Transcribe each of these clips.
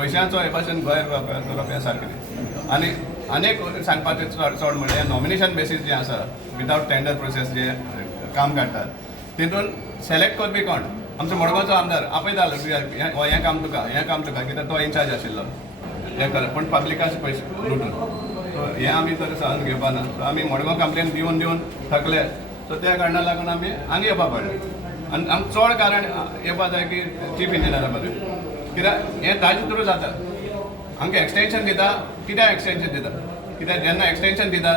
पयशांचो हे भाशेन गैरवापर करप हें सारकें न्ही. आनी अनेक सांगपाचें चड म्हणजे नॉमिनेशन बेसीस जें आसा विदावट टेंडर प्रोसेस जे काम काडटात तितून सिलेक्ट करपी कोण आमचो मडगांवचो आमदार आपयतालो हें काम तुका कित्याक तो इन्चार्ज आशिल्लो हें कर पूण पब्लिकाचे पयशे लुटून सो हें आमी तर सहन घेवपा ना. सो आमी मडगांव कंप्लेन दिवन थकले. सो त्या कारणाक लागून आमी हांगा येवपा पडलें. आनी आमकां चड कारण येवपा जाय की चीफ इंजिनियरा बद्दल कित्याक हें ताजे थ्रू जाता. आमकां एक्सटेंशन दिता कित्याक एक्सटेंशन दिता कित्याक जेन्ना एक्सटेंशन दिता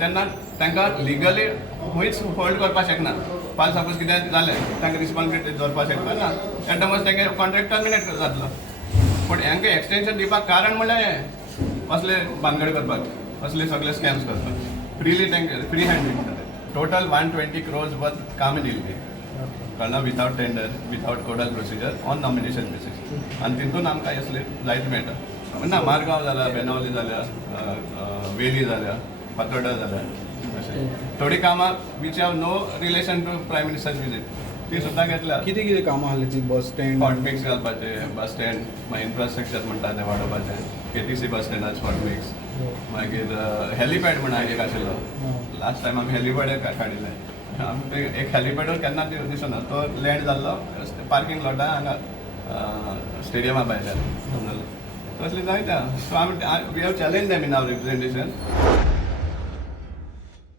तेन्ना तांकां लिगली खंयच होल्ड करपाक शकना. फाल सपोज कितें जालें तांकां रिस्पॉन्सिबिलिटी दवरपाक शकता ना एटमस तांकां कॉन्ट्रॅक्ट टर्मिनेट जातलो. पूण हांकां एक्सटेंशन दिवपाक कारण म्हणल्यार हें असले भानगड करपाक असले सगळे स्कॅम्स करपाक फ्रीली तांकां फ्री हँडलींग जाता. टोटल 120 crores वर्थ काम दिल्ली कळना without tender without codal procedure on nomination basis. आनी तितून आमकां असले जायते मेळटा ना मारगांव जाल्या बेनावली जाल्या वेली जाल्या फातोड्डा जाल्या अशें थोडीं कामां वीच have no relation to prime minister visit ती सुद्दां घेतल्या. कितें कामां आसली ती बस स्टँड स्पॉट मिक्स घालपाचें बस स्टँड मागीर इन्फ्रास्ट्रक्चर म्हणटा तें वाडोवपाचें KTC बस स्टँडार स्पॉट मिक्स मागीर हेलिपॅड म्हणा एक आशिल्लो लास्ट टायम आमी हेलिपॅड काडिल्लें आमकां एक हेलिपॅडूय केन्ना दिसना तो लँड जाल्लो पार्किंग लॉटा हांगा स्टेडियमा भायल्यान तसलें जायता. सो आमी we have challenge them in our representation